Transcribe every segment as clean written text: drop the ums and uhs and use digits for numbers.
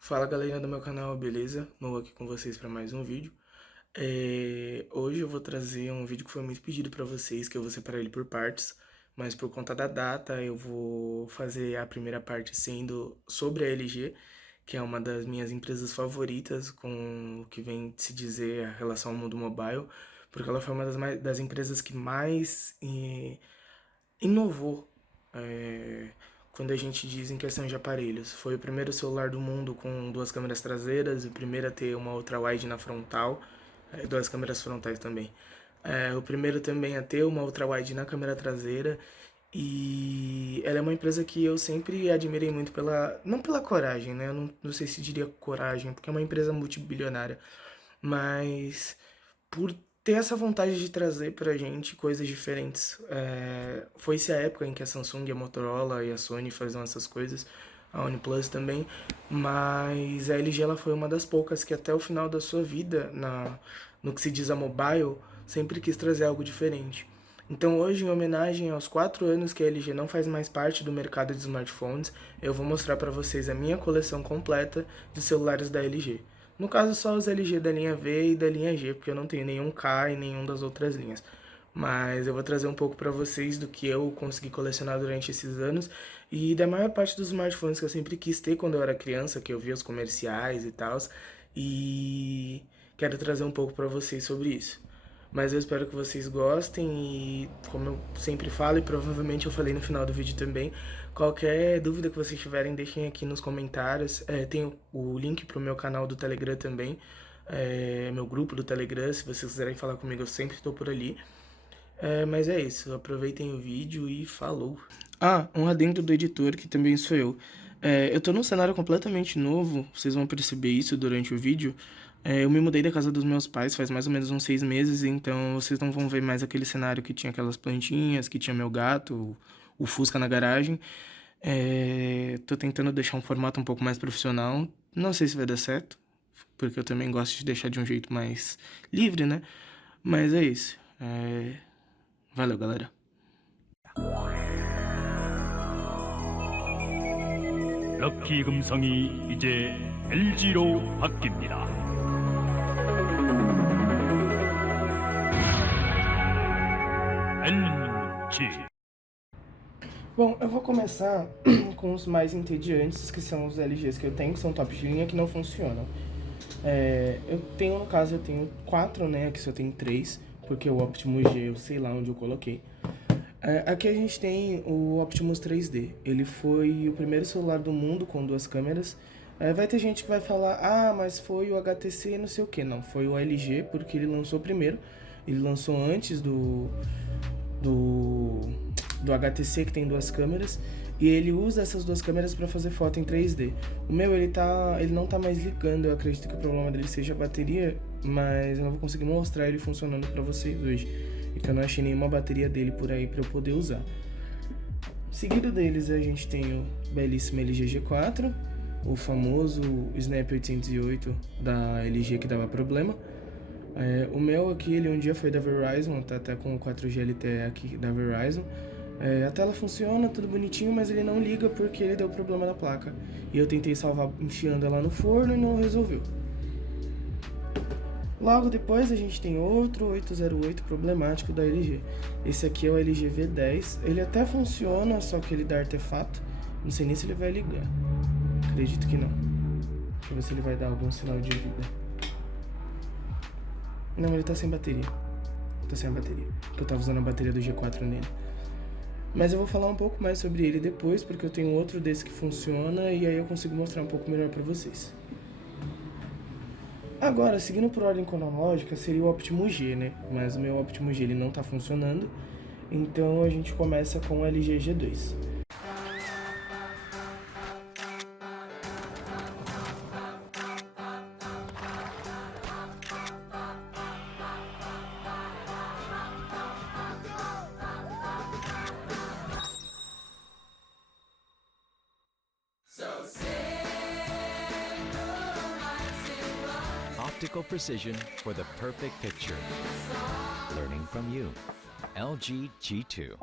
Fala galerinha do meu canal, beleza? Novo aqui com vocês para mais um vídeo. Hoje eu vou trazer um vídeo que foi muito pedido para vocês, que eu vou separar ele por partes, mas por conta da data eu vou fazer a primeira parte sendo sobre a LG, que é uma das minhas empresas favoritas com o que vem se dizer a relação ao mundo mobile, porque ela foi uma das empresas que mais inovou quando a gente diz em questão de aparelhos. Foi o primeiro celular do mundo com duas câmeras traseiras, o primeiro a ter uma ultra-wide na frontal, duas câmeras frontais também. O primeiro também a ter uma ultra-wide na câmera traseira. E ela é uma empresa que eu sempre admirei muito pela, não pela coragem, né? Eu não sei se diria coragem, porque é uma empresa multibilionária, mas por ter essa vontade de trazer pra gente coisas diferentes. Foi-se a época em que a Samsung, a Motorola e a Sony faziam essas coisas, a OnePlus também, mas a LG ela foi uma das poucas que até o final da sua vida, no que se diz a mobile, sempre quis trazer algo diferente. Então hoje, em homenagem aos 4 anos que a LG não faz mais parte do mercado de smartphones, eu vou mostrar para vocês a minha coleção completa de celulares da LG. No caso, só os LG da linha V e da linha G, porque eu não tenho nenhum K e nenhum das outras linhas. Mas eu vou trazer um pouco para vocês do que eu consegui colecionar durante esses anos e da maior parte dos smartphones que eu sempre quis ter quando eu era criança, que eu via os comerciais e tal. E quero trazer um pouco para vocês sobre isso. Mas eu espero que vocês gostem e, como eu sempre falo, e provavelmente eu falei no final do vídeo também, qualquer dúvida que vocês tiverem, deixem aqui nos comentários. Tem o link pro meu canal do Telegram também, meu grupo do Telegram, se vocês quiserem falar comigo, eu sempre estou por ali. Mas é isso, aproveitem o vídeo e falou! Ah, um adendo do editor, que também sou eu. Eu tô num cenário completamente novo, vocês vão perceber isso durante o vídeo. Eu me mudei da casa dos meus pais faz mais ou menos uns 6 meses, então vocês não vão ver mais aquele cenário que tinha aquelas plantinhas, que tinha meu gato, o Fusca na garagem. Tô tentando deixar um formato um pouco mais profissional. Não sei se vai dar certo, porque eu também gosto de deixar de um jeito mais livre, né? Mas é isso. Valeu, galera. 럭키 금성이 이제 LG로 바뀝니다. LG. Bom, eu vou começar com os mais entediantes, que são os LGs que eu tenho, que são top de linha, que não funcionam. Eu tenho, no caso, eu tenho 4, né? Aqui só tem 3, porque o Optimus G eu sei lá onde eu coloquei. Aqui a gente tem o Optimus 3D. Ele foi o primeiro celular do mundo com duas câmeras. Vai ter gente que vai falar, ah, mas foi o HTC não sei o que. Não, foi o LG, porque ele lançou primeiro. Ele lançou antes do, do HTC, que tem duas câmeras. E ele usa essas duas câmeras para fazer foto em 3D. O meu, ele não tá mais ligando. Eu acredito que o problema dele seja a bateria, mas eu não vou conseguir mostrar ele funcionando para vocês hoje. Então eu não achei nenhuma bateria dele por aí para eu poder usar. Seguido deles a gente tem o belíssimo LG G4, o famoso Snap 808 da LG que dava problema. O meu aqui, ele um dia foi da Verizon, tá até com o 4G LTE aqui da Verizon. A tela funciona, tudo bonitinho, mas ele não liga porque ele deu problema na placa. E eu tentei salvar enfiando ela no forno e não resolveu. Logo depois a gente tem outro 808 problemático da LG. Esse aqui é o LG V10. Ele até funciona, só que ele dá artefato. Não sei nem se ele vai ligar. Acredito que não. Deixa eu ver se ele vai dar algum sinal de vida. Não, ele tá sem bateria. Tá sem a bateria. Porque eu tava usando a bateria do G4 nele. Mas eu vou falar um pouco mais sobre ele depois, porque eu tenho outro desse que funciona e aí eu consigo mostrar um pouco melhor pra vocês. Agora, seguindo por ordem cronológica, seria o Optimus G, né? Mas o meu Optimus G ele não tá funcionando, então a gente começa com o LG G2. Optical precision for the perfect picture. Learning from you. LG G2.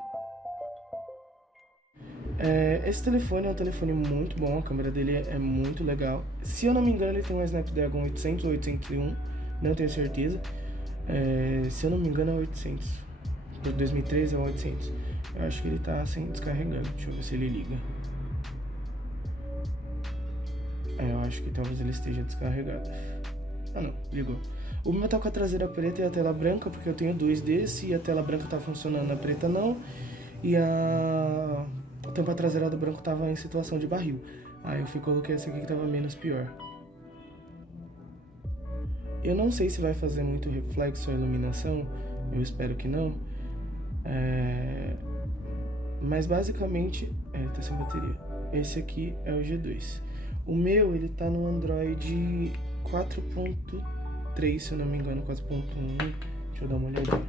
Esse telefone é um telefone muito bom, a câmera dele é muito legal. Se eu não me engano, ele tem um Snapdragon 800 ou 801, não tenho certeza. Se eu não me engano, é 800. Por 2013 é 800. Eu acho que ele tá sem descarregando. Deixa eu ver se ele liga. Eu acho que talvez ele esteja descarregado. Ah, não, ligou. O meu tá com a traseira preta e a tela branca, porque eu tenho dois desse, e a tela branca tá funcionando, a preta não. E a tampa traseira do branco tava em situação de barril. Aí eu coloquei essa aqui que tava menos pior. Eu não sei se vai fazer muito reflexo ou iluminação, eu espero que não. Mas basicamente, tá sem bateria. Esse aqui é o G2. O meu, ele tá no Android 4.3, se eu não me engano, 4.1. Deixa eu dar uma olhadinha.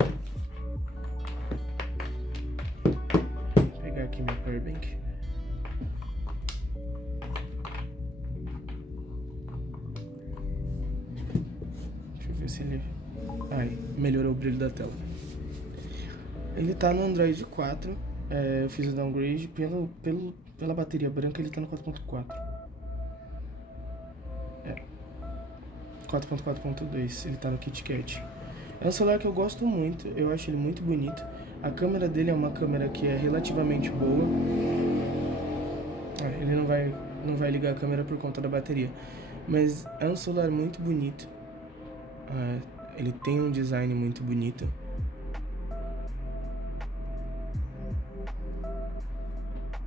Vou pegar aqui meu powerbank. Deixa eu ver se ele... Aí, melhorou o brilho da tela. Ele tá no Android 4. Eu fiz o downgrade. Pela bateria branca, ele tá no 4.4. 4.4.2, ele tá no KitKat. É um celular que eu gosto muito, eu acho ele muito bonito. A câmera dele é uma câmera que é relativamente boa. Ele não vai ligar a câmera por conta da bateria. Mas é um celular muito bonito. Ele tem um design muito bonito.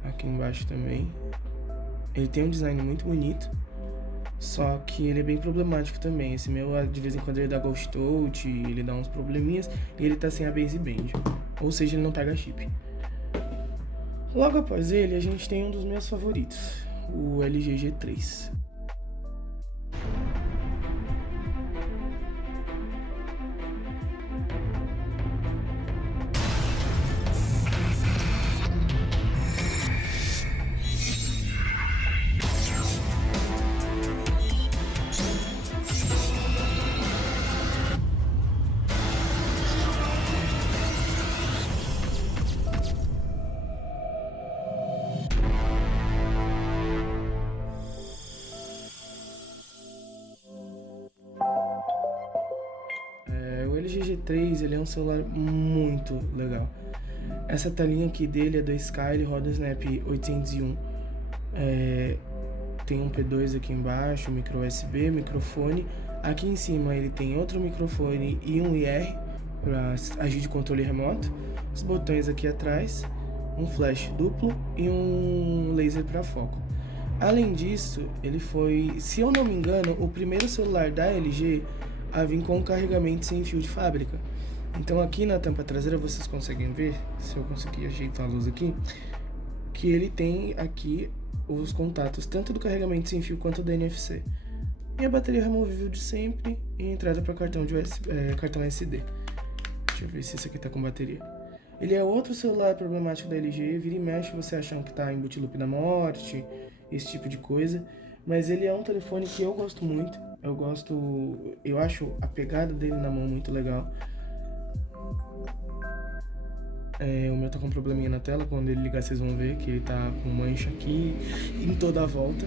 Aqui embaixo também. Ele tem um design muito bonito. Só que ele é bem problemático também. Esse meu, de vez em quando, ele dá ghost out, ele dá uns probleminhas, e ele tá sem a baseband. Ou seja, ele não pega chip. Logo após ele, a gente tem um dos meus favoritos, o LG G3. O LG G3, ele é um celular muito legal. Essa telinha aqui dele é do Sky, ele roda o Snap 801. Tem um P2 aqui embaixo, micro USB, microfone. Aqui em cima ele tem outro microfone e um IR para agir de controle remoto. Os botões aqui atrás, um flash duplo e um laser para foco. Além disso, ele foi, se eu não me engano, o primeiro celular da LG a vir com carregamento sem fio de fábrica. Então aqui na tampa traseira vocês conseguem ver, se eu conseguir ajeitar a luz aqui, que ele tem aqui os contatos tanto do carregamento sem fio quanto do NFC. E a bateria removível de sempre e entrada para cartão SD. Deixa eu ver se esse aqui tá com bateria. Ele é outro celular problemático da LG, vira e mexe você achando que tá em boot loop da morte, esse tipo de coisa. Mas ele é um telefone que eu gosto muito. Eu acho a pegada dele na mão muito legal. O meu tá com um probleminha na tela, quando ele ligar vocês vão ver que ele tá com mancha aqui em toda a volta.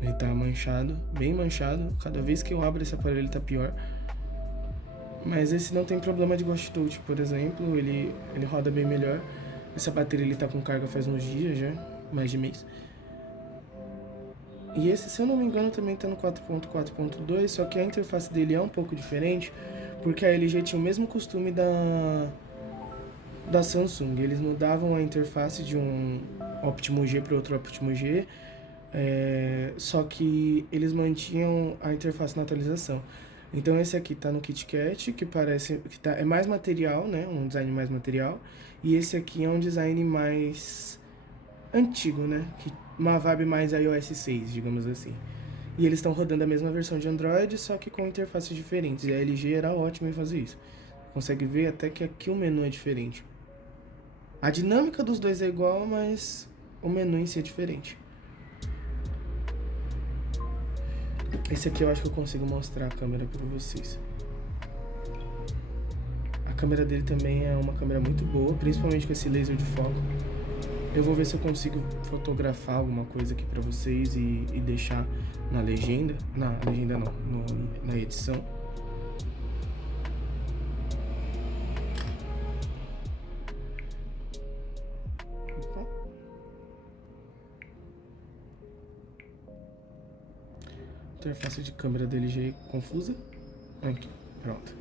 Ele tá manchado, bem manchado. Cada vez que eu abro esse aparelho ele tá pior. Mas esse não tem problema de ghost out, por exemplo, ele roda bem melhor. Essa bateria ele tá com carga faz uns dias já, mais de mês. E esse, se eu não me engano, também tá no 4.4.2, só que a interface dele é um pouco diferente, porque a LG tinha o mesmo costume da Samsung. Eles mudavam a interface de um Optimo G para outro Optimo G, só que eles mantinham a interface na atualização. Então esse aqui tá no KitKat, que parece que é mais material, né? Um design mais material. E esse aqui é um design mais antigo, né? Uma vibe mais iOS 6, digamos assim. E eles estão rodando a mesma versão de Android, só que com interfaces diferentes. E a LG era ótima em fazer isso. Consegue ver até que aqui o menu é diferente. A dinâmica dos dois é igual, mas o menu em si é diferente. Esse aqui eu acho que eu consigo mostrar a câmera para vocês. câmera dele também é uma câmera muito boa, principalmente com esse laser de foco. Eu vou ver se eu consigo fotografar alguma coisa aqui pra vocês e deixar na legenda. Na legenda não, na edição. Opa. A interface de câmera dele já é confusa. Aqui, pronto.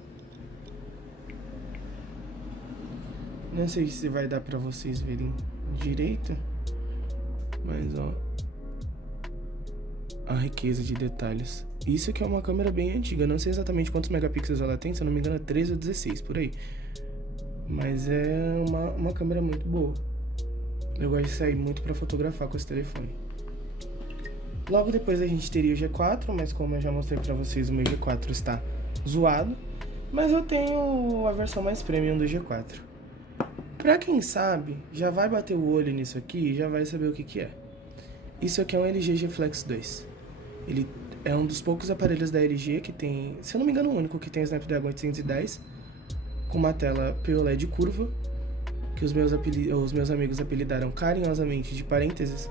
Não sei se vai dar pra vocês verem direito, mas ó, a riqueza de detalhes. Isso aqui é uma câmera bem antiga, não sei exatamente quantos megapixels ela tem, se eu não me engano é 13 ou 16, por aí. Mas é uma câmera muito boa. Eu gosto de sair muito pra fotografar com esse telefone. Logo depois a gente teria o G4, mas como eu já mostrei pra vocês, o meu G4 está zoado. Mas eu tenho a versão mais premium do G4. Pra quem sabe, já vai bater o olho nisso aqui e já vai saber o que é. Isso aqui é um LG G Flex 2. Ele é um dos poucos aparelhos da LG que tem, se eu não me engano, o único que tem o Snapdragon 810, com uma tela POLED curva, que os meus amigos apelidaram carinhosamente de parênteses.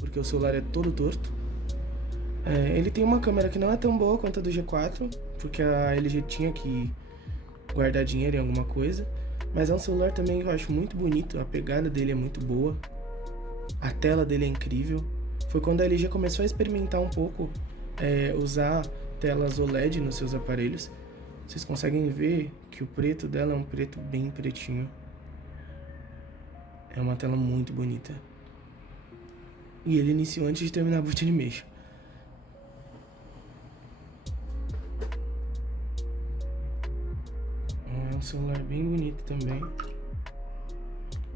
Porque o celular é todo torto. Ele tem uma câmera que não é tão boa quanto a do G4, porque a LG tinha que guardar dinheiro em alguma coisa. Mas é um celular também que eu acho muito bonito, a pegada dele é muito boa, a tela dele é incrível. Foi quando a LG começou a experimentar um pouco, usar telas OLED nos seus aparelhos. Vocês conseguem ver que o preto dela é um preto bem pretinho. É uma tela muito bonita. E ele iniciou antes de terminar a boot animation. É um celular bem bonito também.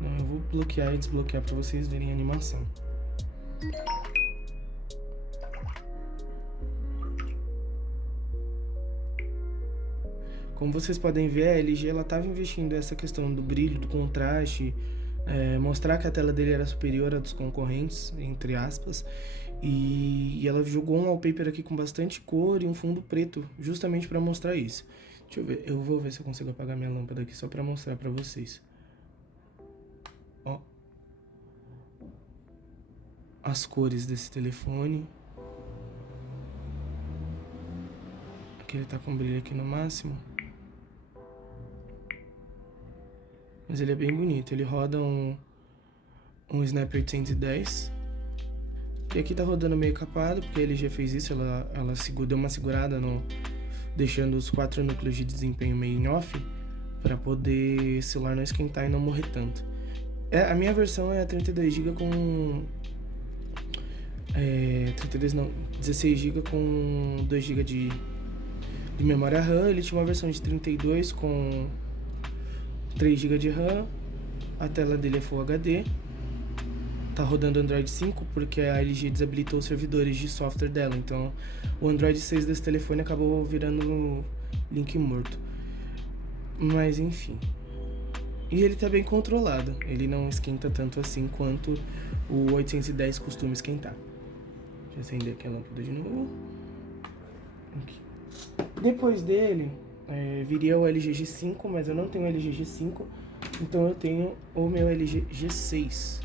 Eu vou bloquear e desbloquear para vocês verem a animação. Como vocês podem ver, a LG estava investindo nessa questão do brilho, do contraste, mostrar que a tela dele era superior à dos concorrentes, entre aspas, e ela jogou um wallpaper aqui com bastante cor e um fundo preto, justamente para mostrar isso. Deixa eu ver, eu vou ver se eu consigo apagar minha lâmpada aqui só para mostrar para vocês. Ó, as cores desse telefone. Aqui ele tá com brilho aqui no máximo. Mas ele é bem bonito, ele roda um Snap 810. E aqui tá rodando meio capado, porque a LG fez isso, ela deu uma segurada, deixando os 4 núcleos de desempenho meio em off, para poder o celular não esquentar e não morrer tanto. A minha versão é a 32GB com... 16GB com 2GB de memória RAM. Ele tinha uma versão de 32 com 3GB de RAM, a tela dele é Full HD, tá rodando Android 5 porque a LG desabilitou os servidores de software dela, então o Android 6 desse telefone acabou virando link morto. Mas enfim, e ele tá bem controlado, ele não esquenta tanto assim quanto o 810 costuma esquentar. Deixa eu acender aqui a lâmpada de novo. Aqui. Depois dele viria o LG G5, mas eu não tenho o LG G5, então eu tenho o meu LG G6.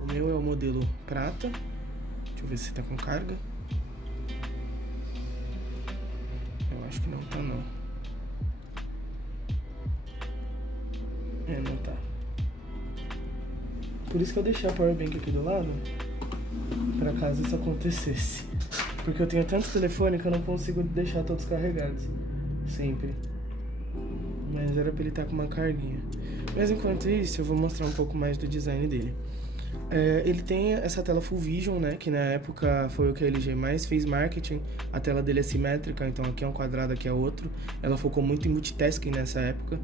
O meu é o modelo prata. Deixa eu ver se tá com carga. Eu acho que não tá não. Não tá. Por isso que eu deixei a powerbank aqui do lado, pra caso isso acontecesse. Porque eu tenho tanto telefone que eu não consigo deixar todos carregados. Sempre. Mas era pra ele estar com uma carguinha. Mas enquanto isso, eu vou mostrar um pouco mais do design dele. Ele tem essa tela Full Vision, né? Que na época foi o que a LG mais fez marketing. A tela dele é simétrica, então aqui é um quadrado, aqui é outro. Ela focou muito em multitasking nessa época.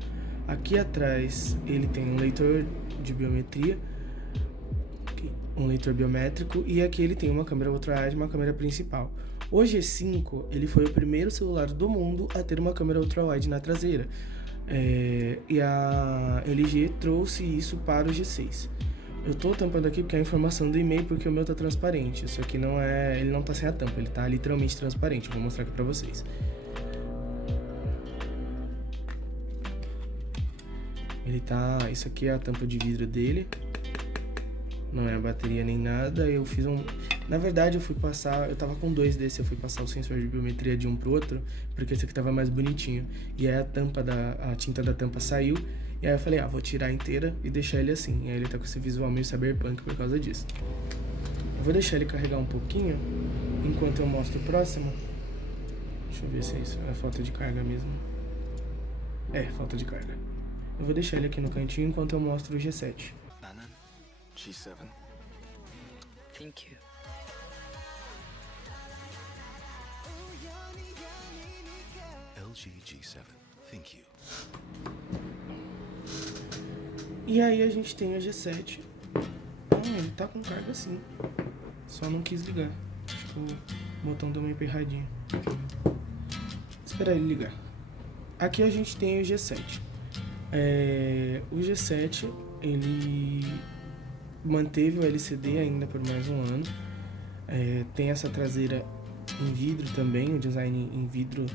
Aqui atrás ele tem um leitor de biometria, um leitor biométrico, e aqui ele tem uma câmera ultra-wide e uma câmera principal. O G5 ele foi o primeiro celular do mundo a ter uma câmera ultra-wide na traseira. E a LG trouxe isso para o G6. Eu tô tampando aqui porque é a informação do e-mail, porque o meu tá transparente. Isso aqui não é, ele não tá sem a tampa, ele tá literalmente transparente. Eu vou mostrar aqui pra vocês. Ele tá, isso aqui é a tampa de vidro dele. Não é a bateria nem nada. Eu fiz na verdade eu fui passar, eu tava com 2 desse, eu fui passar o sensor de biometria de um pro outro, porque esse aqui tava mais bonitinho. E aí a tinta da tampa saiu, e aí eu falei, vou tirar inteira e deixar ele assim. E aí ele tá com esse visual meio cyberpunk por causa disso. Eu vou deixar ele carregar um pouquinho, enquanto eu mostro o próximo. Deixa eu ver se é isso, é falta de carga mesmo. Falta de carga. Eu vou deixar ele aqui no cantinho enquanto eu mostro o G7. G7. Thank you. LG G7. Thank you. E aí a gente tem o G7. Ele tá com carga sim. Só não quis ligar. Acho que o botão deu uma emperradinha. Esperar ele ligar. Aqui a gente tem o G7. O G7, ele manteve o LCD ainda por mais um ano. Tem essa traseira em vidro também, o design em vidro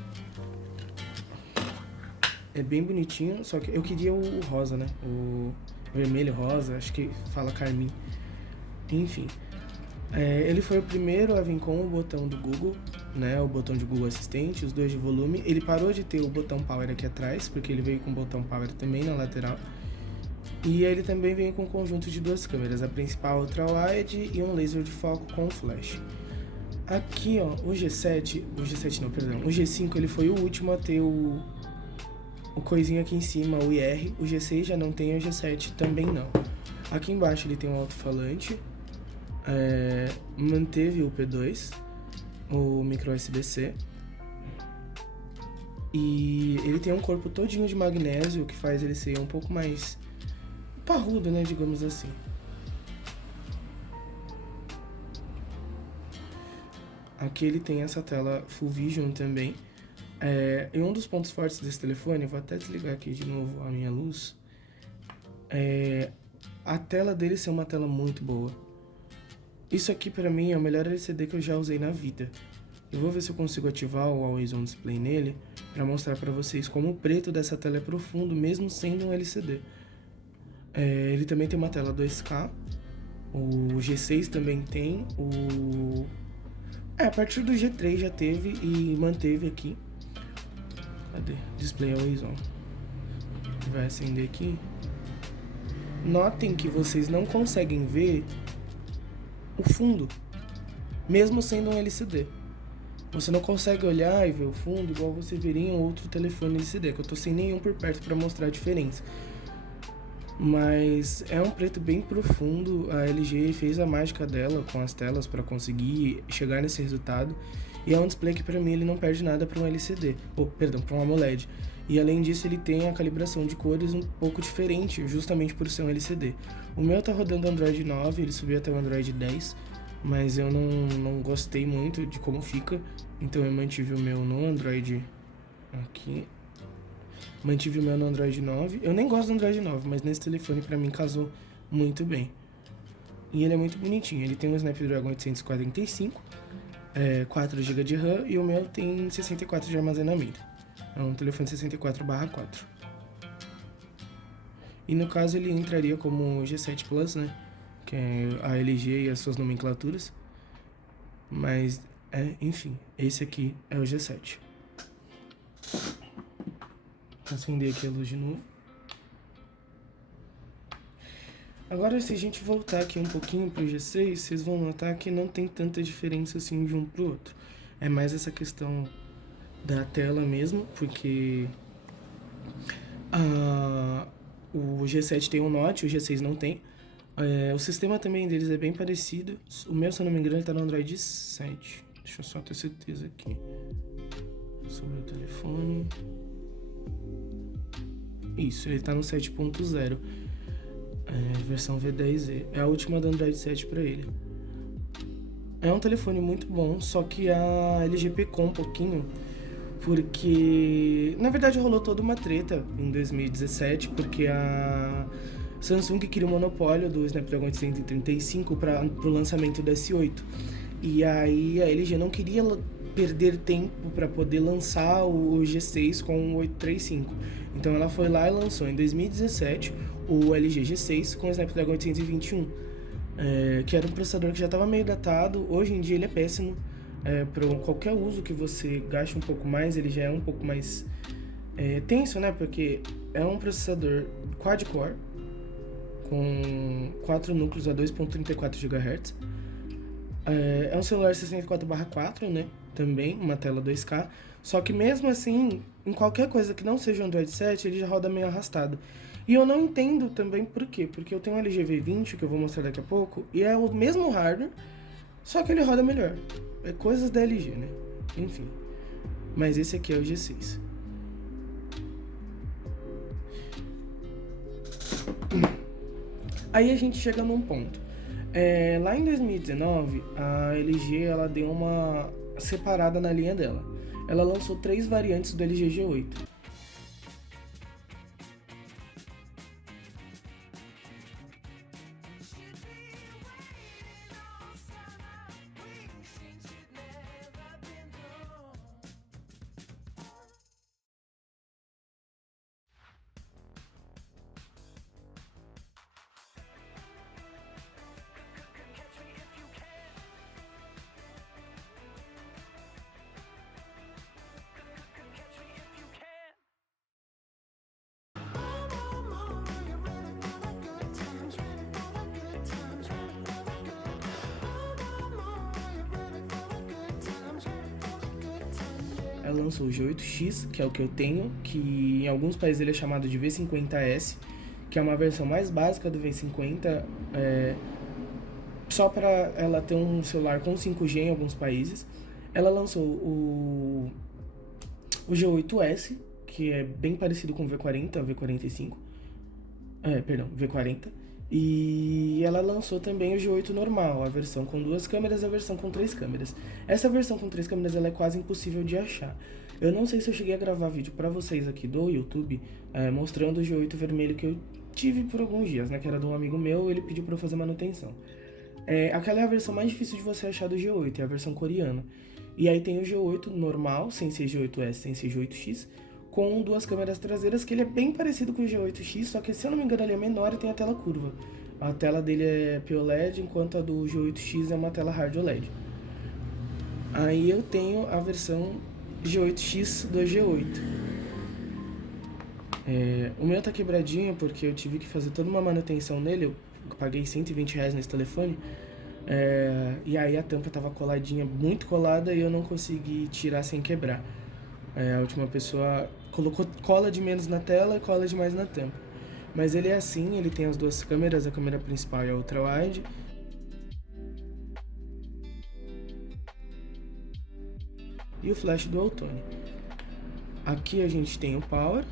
é bem bonitinho, só que eu queria o rosa, né? O vermelho rosa, acho que fala carmim. Enfim, ele foi o primeiro a vir com o botão do Google, né? O botão de Google Assistente, os 2 de volume. Ele parou de ter o botão Power aqui atrás, porque ele veio com o botão Power também na lateral. E ele também vem com um conjunto de 2 câmeras, a principal ultra-wide e um laser de foco com flash. Aqui, ó, o G5 ele foi o último a ter o coisinho aqui em cima, o IR. O G6 já não tem, o G7 também não. Aqui embaixo ele tem um alto-falante, manteve o P2, o micro USB-C. E ele tem um corpo todinho de magnésio, o que faz ele ser um pouco mais parrudo, né, digamos assim. Aqui ele tem essa tela Full Vision também. E um dos pontos fortes desse telefone, vou até desligar aqui de novo a minha luz, a tela dele ser uma tela muito boa. Isso aqui pra mim é o melhor LCD que eu já usei na vida. Eu vou ver se eu consigo ativar o Always On Display nele pra mostrar pra vocês como o preto dessa tela é profundo, mesmo sendo um LCD. Ele também tem uma tela 2K, o G6 também tem, a partir do G3 já teve e manteve aqui. Cadê? Display Always On. Vai acender aqui. Notem que vocês não conseguem ver o fundo, mesmo sendo um LCD. Você não consegue olhar e ver o fundo igual você veria em outro telefone LCD, que eu tô sem nenhum por perto para mostrar a diferença. Mas é um preto bem profundo, a LG fez a mágica dela com as telas para conseguir chegar nesse resultado. E é um display que para mim ele não perde nada para um LCD, para um AMOLED. E além disso ele tem a calibração de cores um pouco diferente, justamente por ser um LCD. O meu tá rodando Android 9, ele subiu até o Android 10, mas eu não gostei muito de como fica, então eu mantive o meu no Android aqui. Mantive o meu no Android 9. Eu nem gosto do Android 9, mas nesse telefone pra mim casou muito bem. E ele é muito bonitinho. Ele tem um Snapdragon 845, 4 GB de RAM, e o meu tem 64 de armazenamento. É um telefone 64/4. E no caso ele entraria como G7 Plus, né? Que é a LG e as suas nomenclaturas. Mas, enfim, esse aqui é o G7. Vou acender aqui a luz de novo. Agora, se a gente voltar aqui um pouquinho pro G6, vocês vão notar que não tem tanta diferença assim de um pro outro. É mais essa questão da tela mesmo, porque o G7 tem um Note, o G6 não tem. O sistema também deles é bem parecido. O meu, se eu não me engano, ele tá no Android 7. Deixa eu só ter certeza aqui sobre o telefone. Isso, ele tá no 7.0, versão V10e. É a última do Android 7 pra ele. É um telefone muito bom, só que a LG pecou um pouquinho, porque na verdade rolou toda uma treta em 2017, porque a Samsung queria o monopólio do Snapdragon 835 para o lançamento do S8. E aí a LG não queria perder tempo para poder lançar o G6 com o 835. Então ela foi lá e lançou em 2017 o LG G6 com o Snapdragon 821, que era um processador que já estava meio datado. Hoje em dia ele é péssimo. Para qualquer uso que você gaste um pouco mais, ele já é um pouco mais tenso, né? Porque é um processador quad-core com 4 núcleos a 2.34 GHz. É um celular 64/4, né? Também, uma tela 2K. Só que mesmo assim, em qualquer coisa que não seja o Android 7, ele já roda meio arrastado. E eu não entendo também por quê. Porque eu tenho um LG V20, que eu vou mostrar daqui a pouco, e é o mesmo hardware, só que ele roda melhor. É coisas da LG, né? Enfim. Mas esse aqui é o G6. Aí a gente chega num ponto. Lá em 2019, a LG ela deu uma separada na linha dela. Ela lançou 3 variantes do LG G8. Ela lançou o G8X, que é o que eu tenho, que em alguns países ele é chamado de V50S, que é uma versão mais básica do V50, só para ela ter um celular com 5G em alguns países. Ela lançou o G8S, que é bem parecido com o V40, V45, V40. E ela lançou também o G8 normal, a versão com 2 câmeras e a versão com 3 câmeras. Essa versão com 3 câmeras ela é quase impossível de achar. Eu não sei se eu cheguei a gravar vídeo pra vocês aqui do YouTube, mostrando o G8 vermelho que eu tive por alguns dias, né? Que era de um amigo meu, ele pediu pra eu fazer manutenção. Aquela é a versão mais difícil de você achar do G8, é a versão coreana. E aí tem o G8 normal, sem ser G8S, sem ser G8X, com 2 câmeras traseiras, que ele é bem parecido com o G8X, só que se eu não me engano ele é menor e tem a tela curva. A tela dele é POLED, enquanto a do G8X é uma tela Hard OLED. Aí eu tenho a versão G8X do G8. O meu tá quebradinho porque eu tive que fazer toda uma manutenção nele, eu paguei R$120 nesse telefone. E aí a tampa tava coladinha, muito colada, e eu não consegui tirar sem quebrar. A última pessoa colocou cola de menos na tela e cola de mais na tampa. Mas ele é assim, ele tem as 2 câmeras, a câmera principal e a ultra-wide. E o flash dual tone. Aqui a gente tem o power.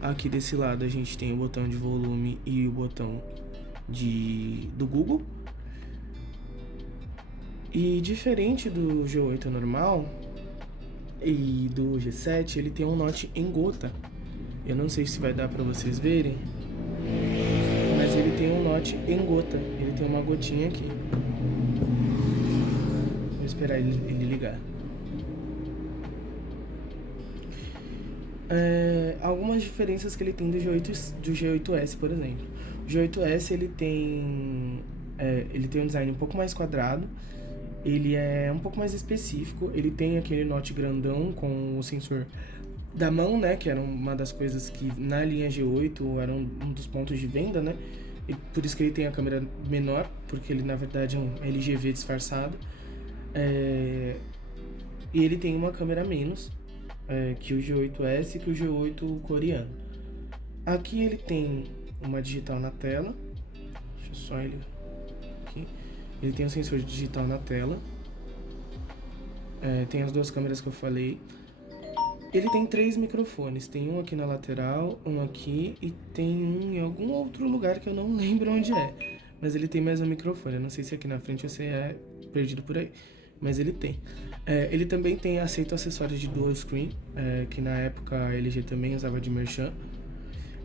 Aqui desse lado a gente tem o botão de volume e o botão do Google. E diferente do G8 normal e do G7, ele tem um notch em gota. Eu não sei se vai dar pra vocês verem, mas ele tem um notch em gota. Ele tem uma gotinha aqui. Vou esperar ele ligar. Algumas diferenças que ele tem do G8S, por exemplo. O G8S ele tem um design um pouco mais quadrado. Ele é um pouco mais específico, ele tem aquele notch grandão com o sensor da mão, né, que era uma das coisas que na linha G8 era um dos pontos de venda, né, e por isso que ele tem a câmera menor, porque ele na verdade é um LGV disfarçado, e ele tem uma câmera a menos que o G8S e que o G8 coreano. Aqui ele tem uma digital na tela, deixa eu só ele aqui. Ele tem um sensor digital na tela, tem as 2 câmeras que eu falei. Ele tem 3 microfones, tem um aqui na lateral, um aqui e tem um em algum outro lugar que eu não lembro onde é. Mas ele tem mais um microfone, eu não sei se aqui na frente você é perdido por aí, mas ele tem. Ele também tem aceito acessórios de dual screen, que na época a LG também usava de merchan.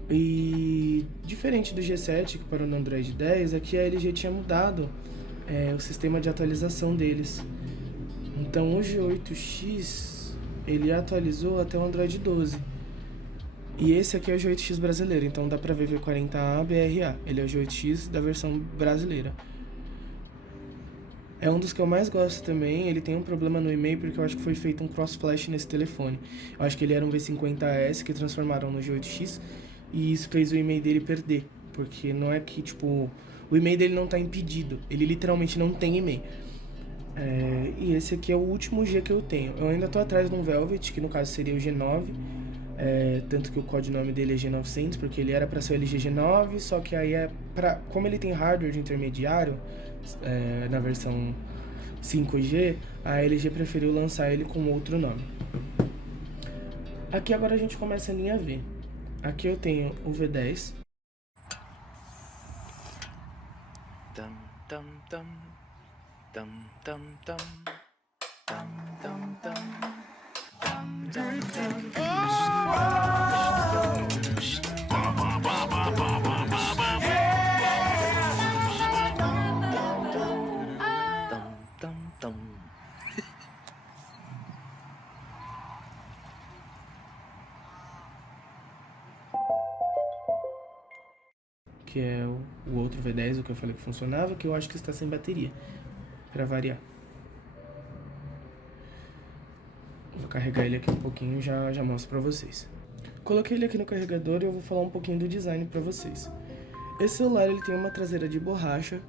E diferente do G7 que parou no Android 10, aqui a LG tinha mudado o sistema de atualização deles. Então o G8X ele atualizou até o Android 12. E esse aqui é o G8X brasileiro, então dá pra ver V40A, BRA. Ele é o G8X da versão brasileira. É um dos que eu mais gosto também. Ele tem um problema no e-mail porque eu acho que foi feito um cross-flash nesse telefone. Eu acho que ele era um V50S que transformaram no G8X e isso fez o e-mail dele perder. Porque não é que, tipo, o e-mail dele não tá impedido. Ele literalmente não tem e-mail. E esse aqui é o último G que eu tenho. Eu ainda tô atrás de um Velvet, que no caso seria o G9. Tanto que o codinome dele é G900, porque ele era para ser o LG G9, só que aí como ele tem hardware de intermediário, na versão 5G, a LG preferiu lançar ele com outro nome. Aqui agora a gente começa a linha V. Aqui eu tenho o V10. Dum dum dum dum dum dum dum dum dum dum dum. Que é o outro V10, o que eu falei que funcionava, que eu acho que está sem bateria, para variar. Vou carregar ele aqui um pouquinho e já mostro para vocês. Coloquei ele aqui no carregador e eu vou falar um pouquinho do design para vocês. Esse celular ele tem uma traseira de borracha,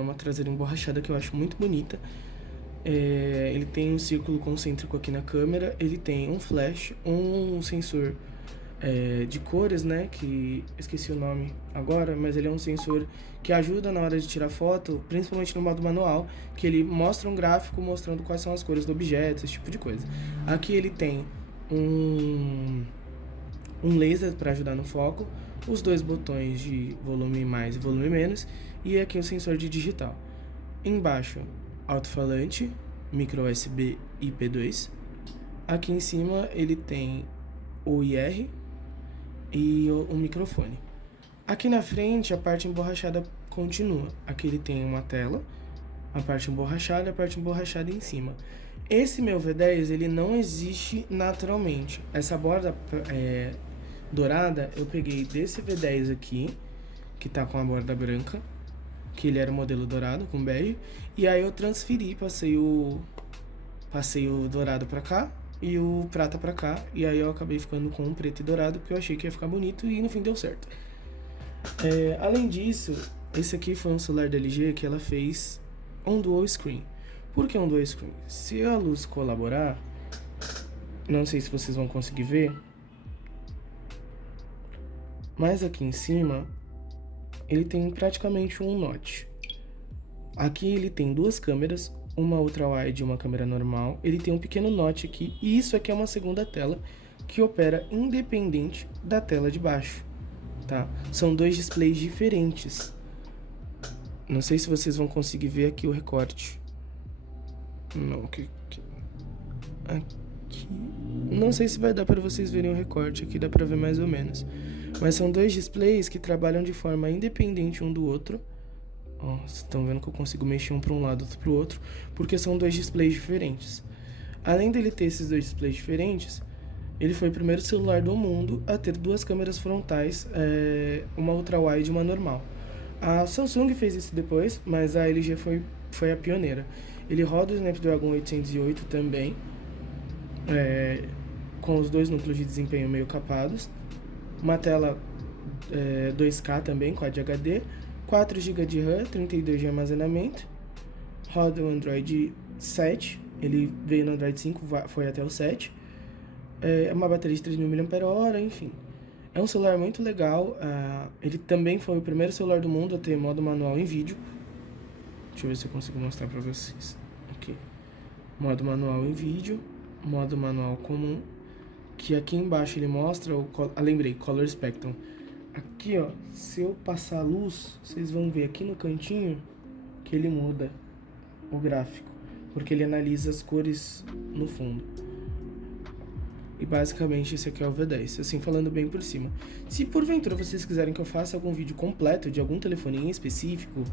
uma traseira emborrachada que eu acho muito bonita. Ele tem um círculo concêntrico aqui na câmera, ele tem um flash, um sensor de cores, né, que esqueci o nome agora, mas ele é um sensor que ajuda na hora de tirar foto, principalmente no modo manual, que ele mostra um gráfico mostrando quais são as cores do objeto, esse tipo de coisa. Aqui ele tem um laser para ajudar no foco, os dois botões de volume mais e volume menos, e aqui o sensor de digital. Embaixo, alto-falante, micro USB IP2. Aqui em cima ele tem o IR e o microfone. Aqui na frente a parte emborrachada continua. Aqui ele tem uma tela, a parte emborrachada e a parte emborrachada em cima. Esse meu V10 ele não existe naturalmente. Essa borda dourada eu peguei desse V10 aqui, que tá com a borda branca, que ele era o modelo dourado com bege, e aí eu transferi, passei o dourado pra cá e o prata pra cá, e aí eu acabei ficando com o preto e dourado, porque eu achei que ia ficar bonito e no fim deu certo. Além disso, esse aqui foi um celular da LG que ela fez um dual screen. Por que um dual screen? Se a luz colaborar, não sei se vocês vão conseguir ver, mas aqui em cima ele tem praticamente um notch. Aqui ele tem duas câmeras, uma ultra-wide e uma câmera normal. Ele tem um pequeno notch aqui, e isso aqui é uma segunda tela que opera independente da tela de baixo, tá? São dois displays diferentes. Não sei se vocês vão conseguir ver aqui o recorte. Não, aqui. Não sei se vai dar para vocês verem o recorte, aqui dá para ver mais ou menos. Mas são dois displays que trabalham de forma independente um do outro. Ó, vocês estão vendo que eu consigo mexer um para um lado, outro para o outro, porque são dois displays diferentes. Além dele ter esses dois displays diferentes, ele foi o primeiro celular do mundo a ter duas câmeras frontais, uma ultra-wide e uma normal. A Samsung fez isso depois, mas a LG foi a pioneira. Ele roda o Snapdragon 808 também, com os dois núcleos de desempenho meio capados, uma tela 2K também, Quad HD, 4 GB de RAM, 32 de armazenamento, roda o Android 7, ele veio no Android 5, foi até o 7, uma bateria de 3.000 mAh, enfim. É um celular muito legal, ele também foi o primeiro celular do mundo a ter modo manual em vídeo. Deixa eu ver se eu consigo mostrar pra vocês. Aqui. Modo manual em vídeo, modo manual comum que aqui embaixo ele mostra lembrei, Color Spectrum. Aqui, ó, se eu passar a luz, vocês vão ver aqui no cantinho que ele muda o gráfico, porque ele analisa as cores no fundo. E basicamente esse aqui é o V10, assim, falando bem por cima. Se porventura vocês quiserem que eu faça algum vídeo completo de algum telefone em específico,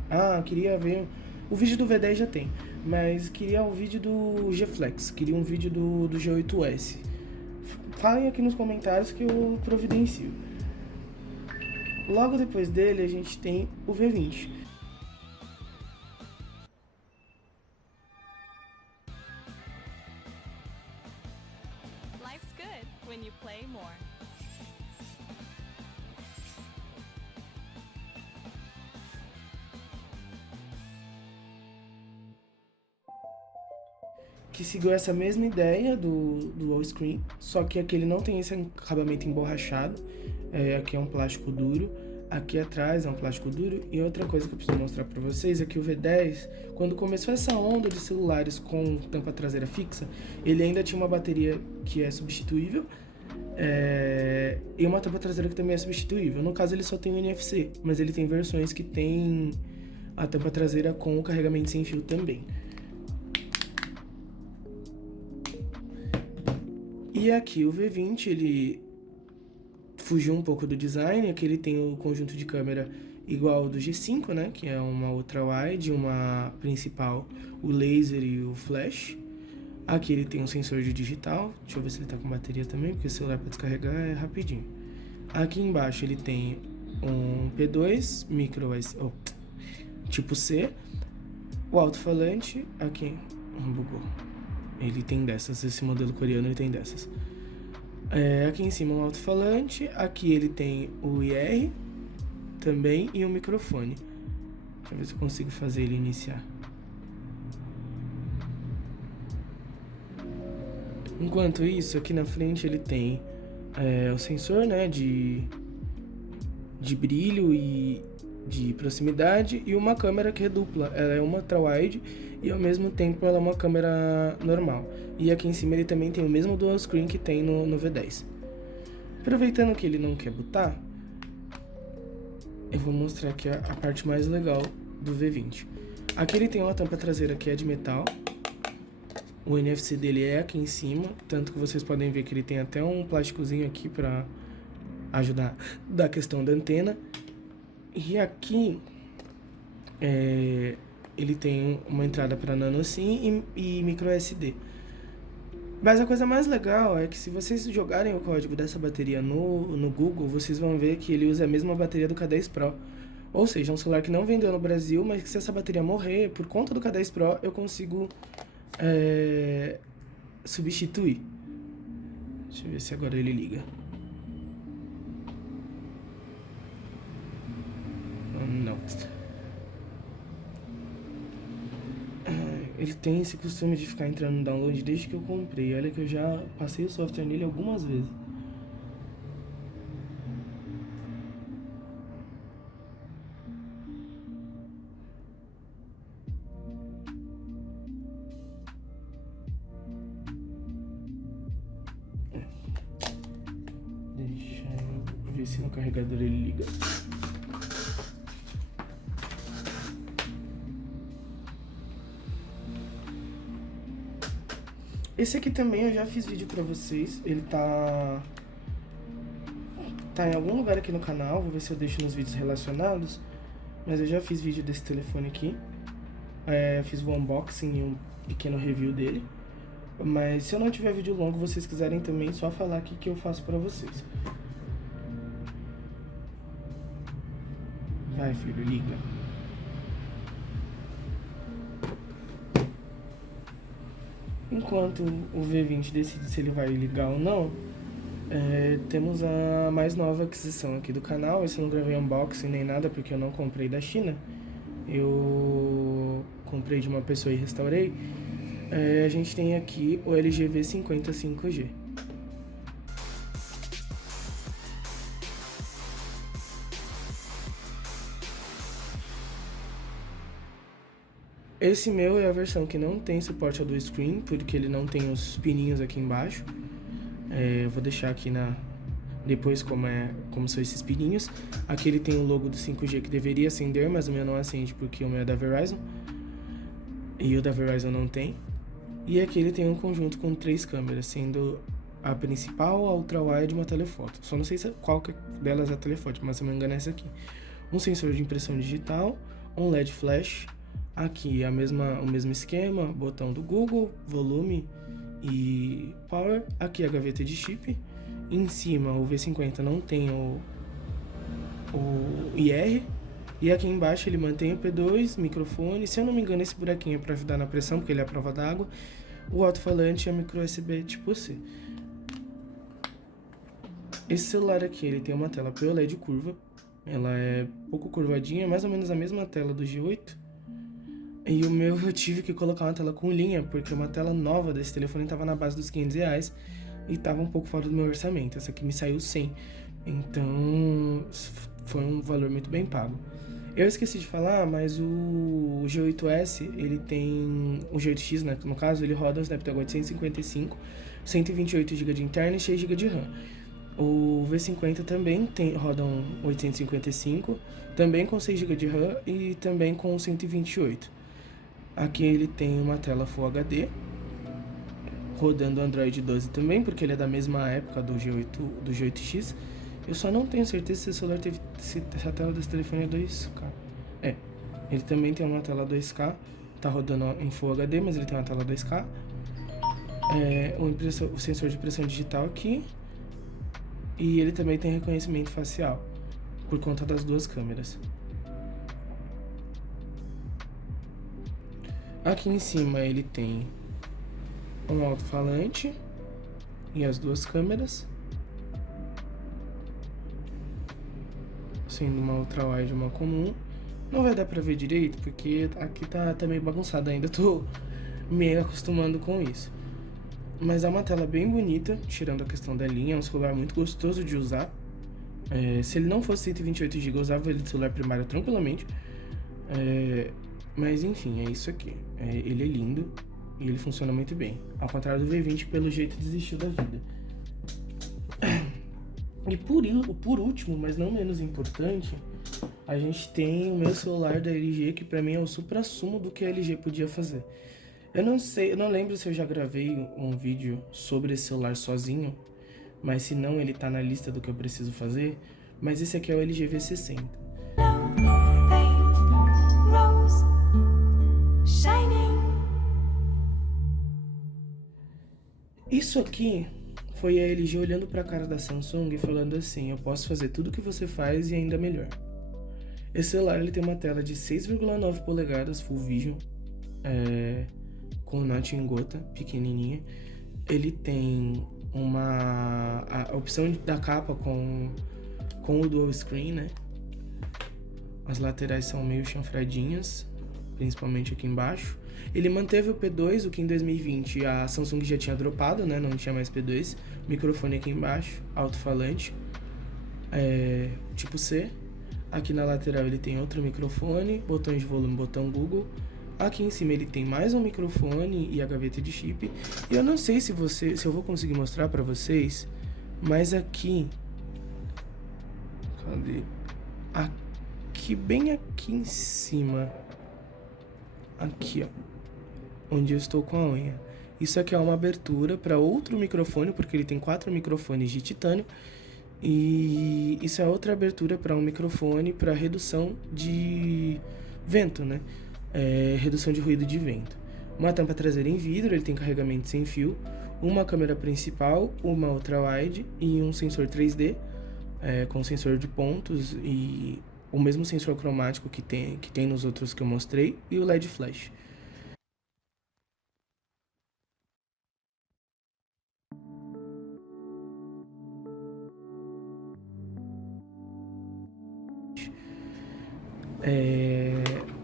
queria ver... O vídeo do V10 já tem, mas queria um vídeo do G Flex, queria um vídeo do G8S. Falem aqui nos comentários que eu providencio. Logo depois dele a gente tem o V20. Life's good when you play more. Que seguiu essa mesma ideia do all screen, só que aqui ele não tem esse acabamento emborrachado, aqui é um plástico duro, aqui atrás é um plástico duro, e outra coisa que eu preciso mostrar pra vocês é que o V10, quando começou essa onda de celulares com tampa traseira fixa, ele ainda tinha uma bateria que é substituível, e uma tampa traseira que também é substituível. No caso ele só tem o NFC, mas ele tem versões que tem a tampa traseira com o carregamento sem fio também. E aqui o V20, ele fugiu um pouco do design, aqui ele tem o conjunto de câmera igual ao do G5, né, que é uma ultra wide, uma principal, o laser e o flash. Aqui ele tem um sensor de digital, deixa eu ver se ele tá com bateria também, porque o celular para descarregar é rapidinho. Aqui embaixo ele tem um P2, micro tipo C, o alto-falante, aqui, bugou. Ele tem dessas, esse modelo coreano ele tem dessas. Aqui em cima um alto-falante, aqui ele tem o IR também e um microfone. Deixa eu ver se eu consigo fazer ele iniciar. Enquanto isso, aqui na frente ele tem o sensor, né, de brilho e de proximidade e uma câmera que é dupla. Ela é uma ultra-wide e ao mesmo tempo ela é uma câmera normal. E aqui em cima ele também tem o mesmo dual screen que tem no V10. Aproveitando que ele não quer botar, eu vou mostrar aqui a parte mais legal do V20. Aqui ele tem uma tampa traseira que é de metal. O NFC dele é aqui em cima, tanto que vocês podem ver que ele tem até um plásticozinho aqui para ajudar da questão da antena. E aqui ele tem uma entrada para nano SIM e micro SD. Mas a coisa mais legal é que se vocês jogarem o código dessa bateria no Google, vocês vão ver que ele usa a mesma bateria do K10 Pro. Ou seja, um celular que não vendeu no Brasil, mas que se essa bateria morrer por conta do K10 Pro, eu consigo substituir. Deixa eu ver se agora ele liga. Não. Ele tem esse costume de ficar entrando no download desde que eu comprei. Olha que eu já passei o software nele algumas vezes. Deixa eu ver se no carregador ele liga. Esse aqui também eu já fiz vídeo pra vocês, ele tá em algum lugar aqui no canal, vou ver se eu deixo nos vídeos relacionados, mas eu já fiz vídeo desse telefone aqui, fiz o unboxing e um pequeno review dele, mas se eu não tiver vídeo longo, vocês quiserem também, só falar aqui que eu faço pra vocês. Vai, filho, liga. Enquanto o V20 decide se ele vai ligar ou não, temos a mais nova aquisição aqui do canal. Esse eu não gravei unboxing nem nada porque eu não comprei da China. Eu comprei de uma pessoa e restaurei. A gente tem aqui o LG V50 5G. Esse meu é a versão que não tem suporte ao dual screen, porque ele não tem os pininhos aqui embaixo. Eu vou deixar aqui depois como são esses pininhos. Aqui ele tem o logo do 5G que deveria acender, mas o meu não acende porque o meu é da Verizon. E o da Verizon não tem. E aqui ele tem um conjunto com 3 câmeras, sendo a principal, a ultra-wide e uma telefoto. Só não sei qual delas é a telefoto, mas se não me engano é essa aqui. Um sensor de impressão digital, um LED flash. Aqui o mesmo esquema, botão do Google, volume e power. Aqui a gaveta de chip. Em cima o V50 não tem o IR. E aqui embaixo ele mantém o P2, microfone. Se eu não me engano, esse buraquinho é para ajudar na pressão, porque ele é a prova d'água. O alto-falante é micro USB tipo C. Esse celular aqui, ele tem uma tela POLED curva. Ela é pouco curvadinha, mais ou menos a mesma tela do G8. E o meu eu tive que colocar uma tela com linha, porque uma tela nova desse telefone estava na base dos R$500 e estava um pouco fora do meu orçamento. Essa aqui me saiu 100. Então foi um valor muito bem pago. Eu esqueci de falar, mas o G8S, ele tem... O G8X, né, no caso, ele roda o Snapdragon 855, 128 GB de interna e 6 GB de RAM. O V50 também roda um 855, também com 6 GB de RAM e também com 128. Aqui ele tem uma tela Full HD, rodando Android 12 também, porque ele é da mesma época do G8X. Eu só não tenho certeza se o celular se a tela desse telefone é 2K. Ele também tem uma tela 2K, tá rodando em Full HD, mas ele tem uma tela 2K. O sensor de impressão digital aqui. E ele também tem reconhecimento facial, por conta das 2 câmeras. Aqui em cima ele tem um alto-falante e as 2 câmeras, sendo uma ultra-wide e uma comum. Não vai dar pra ver direito, porque aqui tá meio bagunçado ainda, tô meio acostumando com isso. Mas é uma tela bem bonita, tirando a questão da linha, é um celular muito gostoso de usar. Se ele não fosse 128 GB, eu usava ele de celular primário tranquilamente. Mas enfim, é isso aqui. Ele é lindo e ele funciona muito bem. Ao contrário do V20, que pelo jeito desistiu da vida. E por último, mas não menos importante, a gente tem o meu celular da LG, que pra mim é o suprassumo do que a LG podia fazer. Eu não lembro se eu já gravei um vídeo sobre esse celular sozinho, mas se não, ele tá na lista do que eu preciso fazer. Mas esse aqui é o LG V60. Isso aqui foi a LG olhando pra cara da Samsung e falando assim: eu posso fazer tudo o que você faz e ainda melhor. Esse celular ele tem uma tela de 6,9 polegadas Full Vision, com notch em gota, pequenininha. Ele tem a opção da capa com o dual screen, né? As laterais são meio chanfradinhas, principalmente aqui embaixo. Ele manteve o P2, o que em 2020 a Samsung já tinha dropado, né? Não tinha mais P2. Microfone aqui embaixo, alto-falante, tipo C. Aqui na lateral ele tem outro microfone, botões de volume, botão Google. Aqui em cima ele tem mais um microfone e a gaveta de chip. E eu não sei se eu vou conseguir mostrar pra vocês, mas aqui... Cadê? Aqui, bem aqui em cima. Aqui, ó. Onde eu estou com a unha. Isso aqui é uma abertura para outro microfone, porque ele tem 4 microfones de titânio. E isso é outra abertura para um microfone para redução de vento, né? Redução de ruído de vento. Uma tampa traseira em vidro, ele tem carregamento sem fio, uma câmera principal, uma ultra-wide e um sensor 3D com sensor de pontos e o mesmo sensor cromático que tem nos outros que eu mostrei e o LED flash.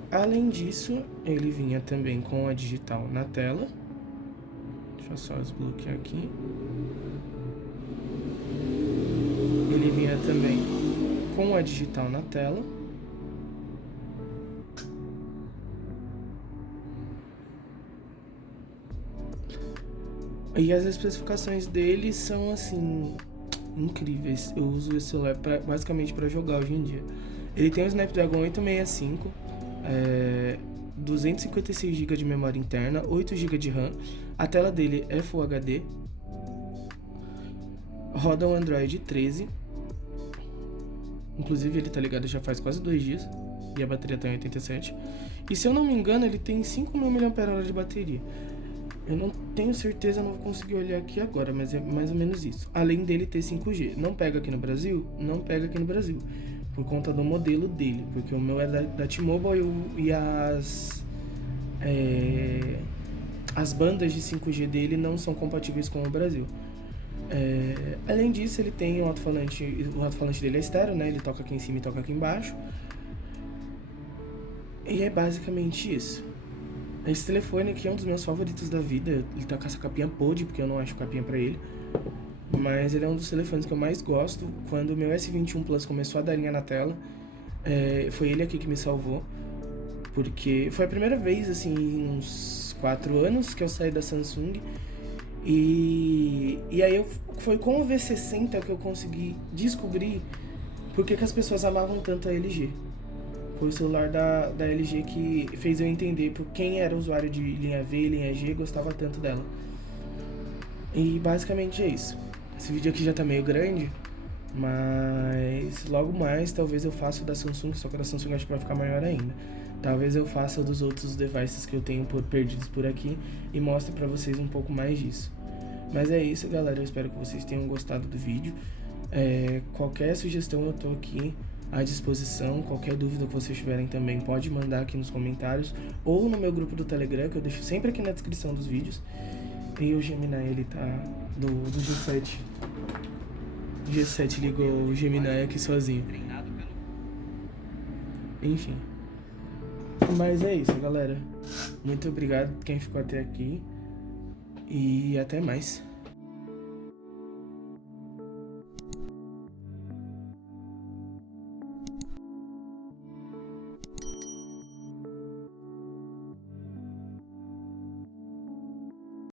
Além disso, ele vinha também com a digital na tela. Deixa eu só desbloquear aqui. Ele vinha também com a digital na tela. E as especificações dele são, assim, incríveis. Eu uso esse celular basicamente para jogar hoje em dia. Ele tem o Snapdragon 865, 256 GB de memória interna, 8 GB de RAM. A tela dele é Full HD. Roda o Android 13. Inclusive ele tá ligado já faz quase 2 dias. E a bateria tá em 87. E se eu não me engano, ele tem 5.000 mAh de bateria. Eu não tenho certeza, não vou conseguir olhar aqui agora, mas é mais ou menos isso. Além dele ter 5G. Não pega aqui no Brasil? Não pega aqui no Brasil. Por conta do modelo dele. Porque o meu é da T-Mobile e as bandas de 5G dele não são compatíveis com o Brasil. Além disso, ele tem o alto-falante dele é estéreo, né? Ele toca aqui em cima e toca aqui embaixo. E é basicamente isso. Esse telefone aqui é um dos meus favoritos da vida. Ele tá com essa capinha podre, porque eu não acho capinha pra ele. Mas ele é um dos telefones que eu mais gosto. Quando o meu S21 Plus começou a dar linha na tela, foi ele aqui que me salvou. Porque foi a primeira vez, assim, em uns 4 anos que eu saí da Samsung. E aí foi com o V60 que eu consegui descobrir por que as pessoas amavam tanto a LG. Foi o celular da LG que fez eu entender por quem era usuário de linha V e linha G gostava tanto dela. E basicamente é isso. Esse vídeo aqui já tá meio grande, mas logo mais talvez eu faça o da Samsung, só que o da Samsung acho que vai ficar maior ainda. Talvez eu faça dos outros devices que eu tenho perdidos por aqui e mostre pra vocês um pouco mais disso. Mas é isso, galera, eu espero que vocês tenham gostado do vídeo. Qualquer sugestão eu tô aqui à disposição. Qualquer dúvida que vocês tiverem também pode mandar aqui nos comentários ou no meu grupo do Telegram, que eu deixo sempre aqui na descrição dos vídeos. E o Gemini, ele tá do G7. O G7 ligou o Gemini aqui sozinho. Enfim. Mas é isso, galera. Muito obrigado quem ficou até aqui. E até mais.